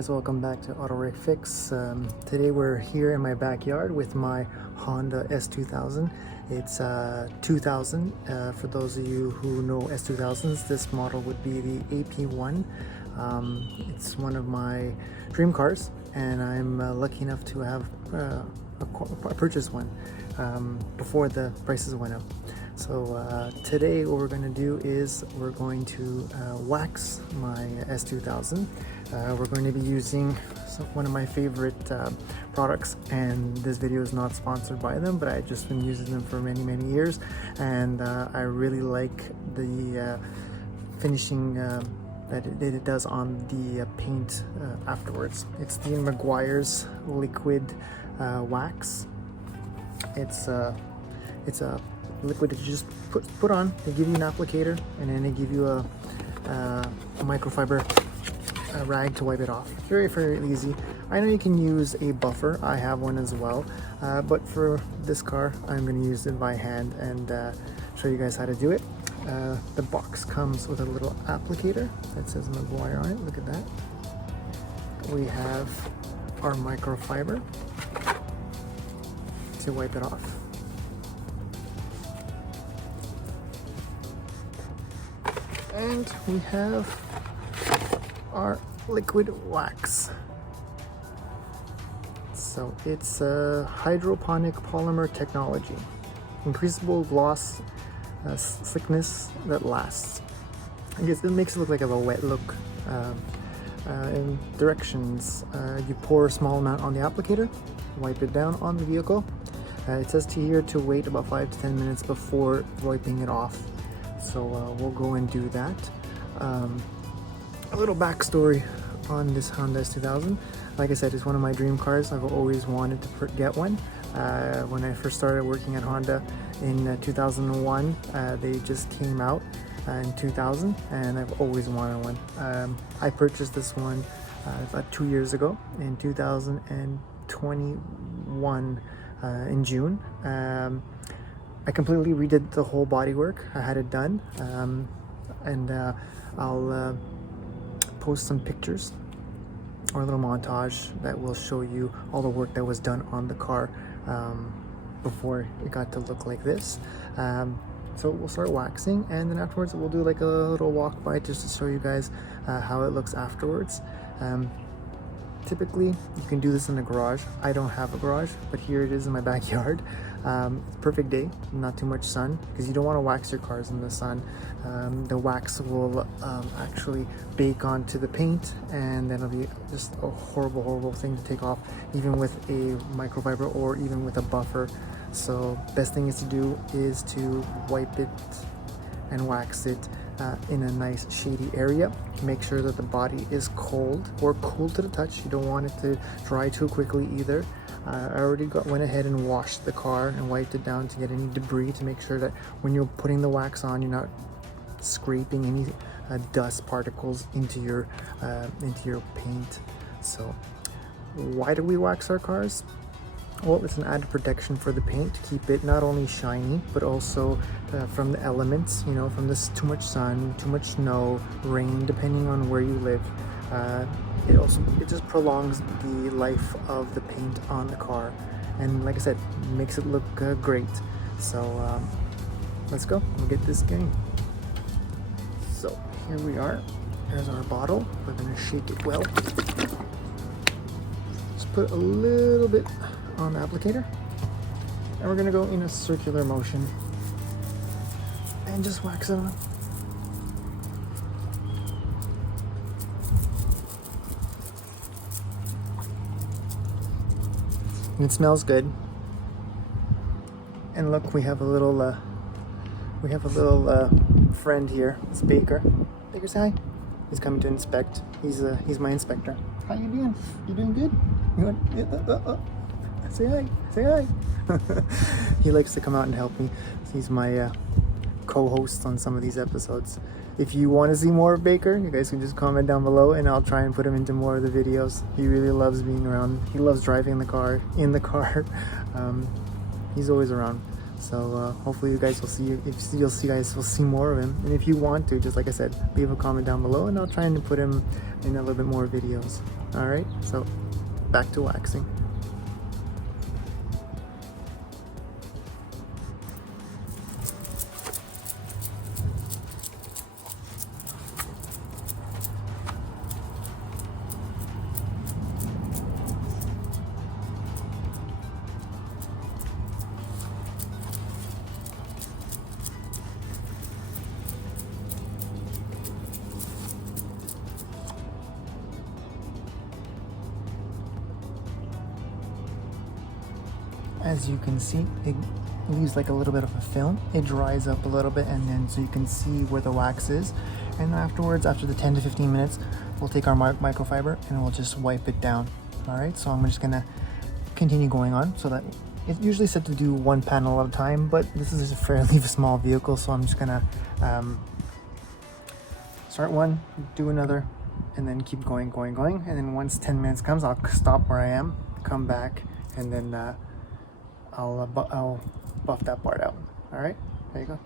guys, welcome back to Autohrycfix. Today we're here in my backyard with my Honda S2000. It's 2000. For those of you who know S2000s, this model would be the AP1. It's one of my dream cars, and I'm lucky enough to have purchased one before the prices went up. So today what we're going to do is we're going to wax my S2000. We're going to be using one of my favorite products, and this video is not sponsored by them, but I've just been using them for many years, and I really like the finishing that it does on the paint afterwards. It's the Meguiar's liquid wax. It's a liquid that you just put on. They give you an applicator, and then they give you a microfiber rag to wipe it off. Very easy. I know you can use a buffer. I have one as well, but for this car I'm going to use it by hand and show you guys how to do it. The box comes with a little applicator that says Meguiar on it. Look at that. We have our microfiber to wipe it off. And we have our liquid wax. So it's a hydroponic polymer technology, increasable gloss, slickness that lasts. I guess it makes it look like a wet look. In directions, you pour a small amount on the applicator, wipe it down on the vehicle. It says here to wait about 5 to 10 minutes before wiping it off. So we'll go and do that. A little backstory on this Honda S2000. Like I said, it's one of my dream cars. I've always wanted to get one. When I first started working at Honda in 2001, they just came out in 2000, and I've always wanted one. I purchased this one about 2 years ago in 2021 in June. I completely redid the whole bodywork. I had it done, and I'll post some pictures or a little montage that will show you all the work that was done on the car before it got to look like this. So we'll start waxing, and then afterwards we'll do like a little walk by just to show you guys how it looks afterwards. Typically you can do this in the garage. I don't have a garage, but here it is in my backyard. Perfect day, not too much sun, because you don't want to wax your cars in the sun. The wax will actually bake onto the paint, and then it'll be just a horrible thing to take off, even with a microfiber or even with a buffer. So best thing is to do is to wipe it and wax it in a nice shady area. Make sure that the body is cold or cool to the touch. You don't want it to dry too quickly either. I already went ahead and washed the car and wiped it down to get any debris, to make sure that when you're putting the wax on, you're not scraping any dust particles into your paint. So why do we wax our cars? Well, it's an added protection for the paint to keep it not only shiny, but also from the elements, you know, from this too much sun, too much snow, rain, depending on where you live. It just prolongs the life of the paint on the car, and like I said, makes it look great. So let's go, we'll get this going. So here we are. There's our bottle. We're gonna shake it well. Just put a little bit on the applicator, and we're gonna go in a circular motion and just wax it on. And it smells good. And look, we have a little friend here. It's Baker. Baker, say hi. He's coming to inspect. He's my inspector. How you doing? You doing good? You want? Say hi. Say hi. He likes to come out and help me. He's my co-host on some of these episodes. If you want to see more of Baker, you guys can just comment down below, and I'll try and put him into more of the videos. He really loves being around. He loves driving the car, in the car. He's always around. So hopefully you guys will see, guys will see more of him. And if you want to, just like I said, leave a comment down below and I'll try and put him in a little bit more videos. All right, so back to waxing. As you can see, it leaves like a little bit of a film. It dries up a little bit, and then so you can see where the wax is. And afterwards, after the 10 to 15 minutes, we'll take our microfiber and we'll just wipe it down. All right, so I'm just gonna continue going on, so that it's usually set to do one panel at a time, but this is a fairly small vehicle, so I'm just gonna start one, do another, and then keep going. And then once 10 minutes comes, I'll stop where I am, come back, and then I'll buff that part out. All right, there you go.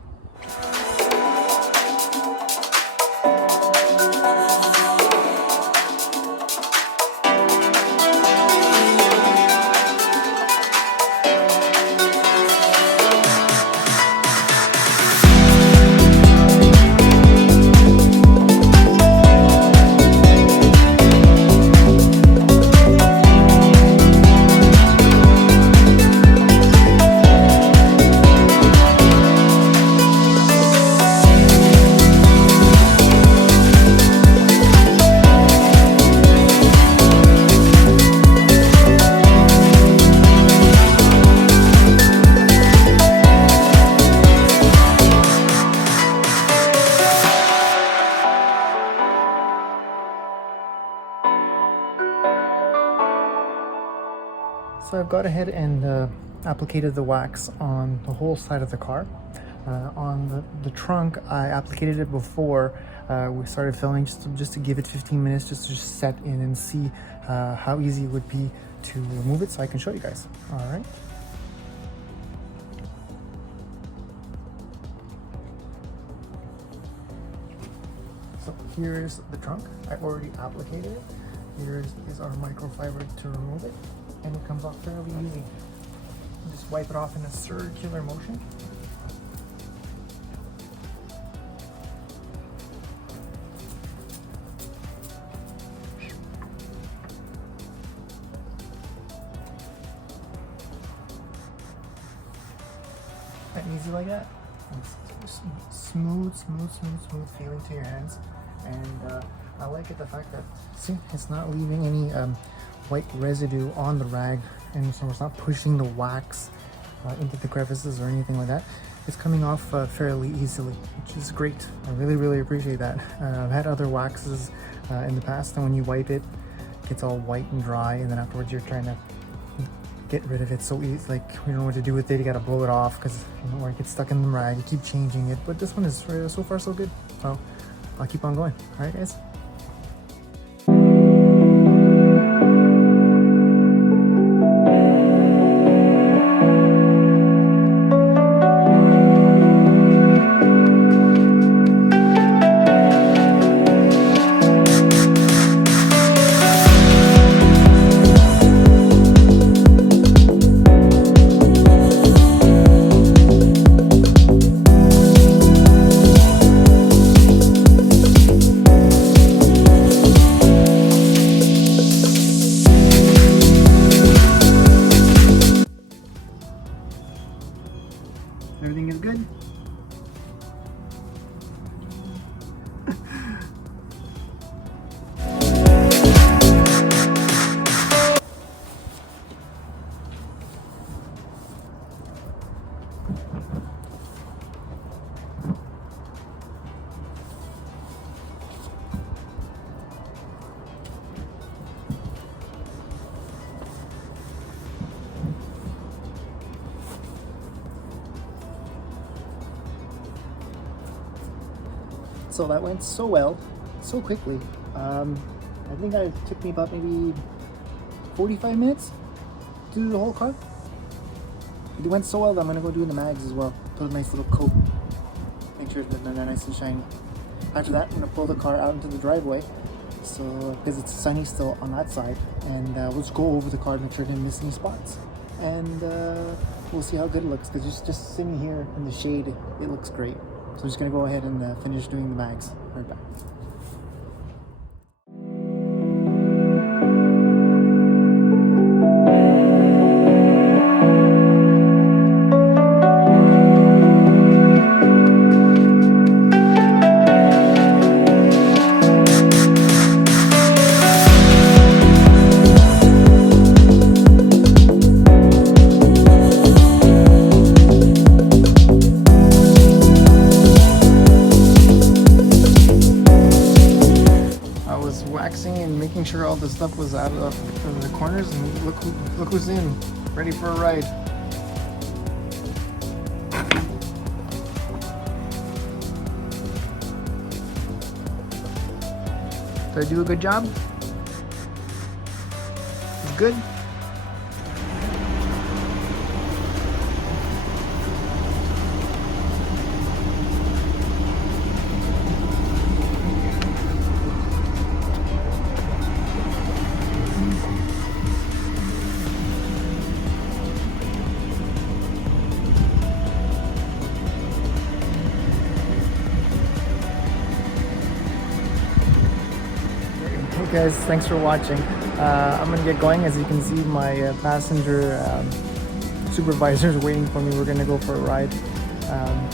So I've got ahead and applicated the wax on the whole side of the car. On the trunk, I applicated it before we started filming, just to give it 15 minutes, just to set in and see how easy it would be to remove it, so I can show you guys. All right. So here's the trunk. I already applicated it. Here is our microfiber to remove it, and it comes off fairly easy. Just wipe it off in a circular motion. And easy like that. It's smooth feeling to your hands, and I like it, the fact that, see, it's not leaving any white residue on the rag, and so it's not pushing the wax into the crevices or anything like that. It's coming off fairly easily, which is great. I really appreciate that. I've had other waxes in the past, and when you wipe it, it gets all white and dry, and then afterwards you're trying to get rid of it. So it's like, you don't know what to do with it. You gotta blow it off, because or it gets stuck in the rag. You keep changing it, but this one is so far so good. So I'll keep on going. All right, guys. Everything is good? So that went so well, so quickly. I think it took me about maybe 45 minutes to do the whole car. It went so well that I'm gonna go do the mags as well. Put a nice little coat. Make sure that they're nice and shiny. After that, I'm gonna pull the car out into the driveway. So, because it's sunny still on that side, and we'll just go over the car, make sure it didn't miss any spots, and we'll see how good it looks. Because just sitting here in the shade, it looks great. So I'm just gonna go ahead and finish doing the mags. Right back. Waxing and making sure all the stuff was out of the corners, and look who's in, ready for a ride. Did I do a good job? It's good? Hey guys, thanks for watching. I'm gonna get going. As you can see, my passenger supervisor is waiting for me. We're gonna go for a ride.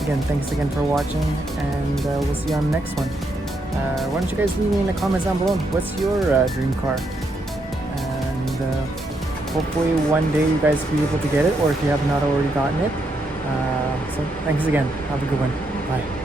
Again, thanks again for watching, and we'll see you on the next one. Why don't you guys leave me in the comments down below, what's your dream car? And hopefully one day you guys will be able to get it, or if you have not already gotten it. So thanks again. Have a good one. Bye.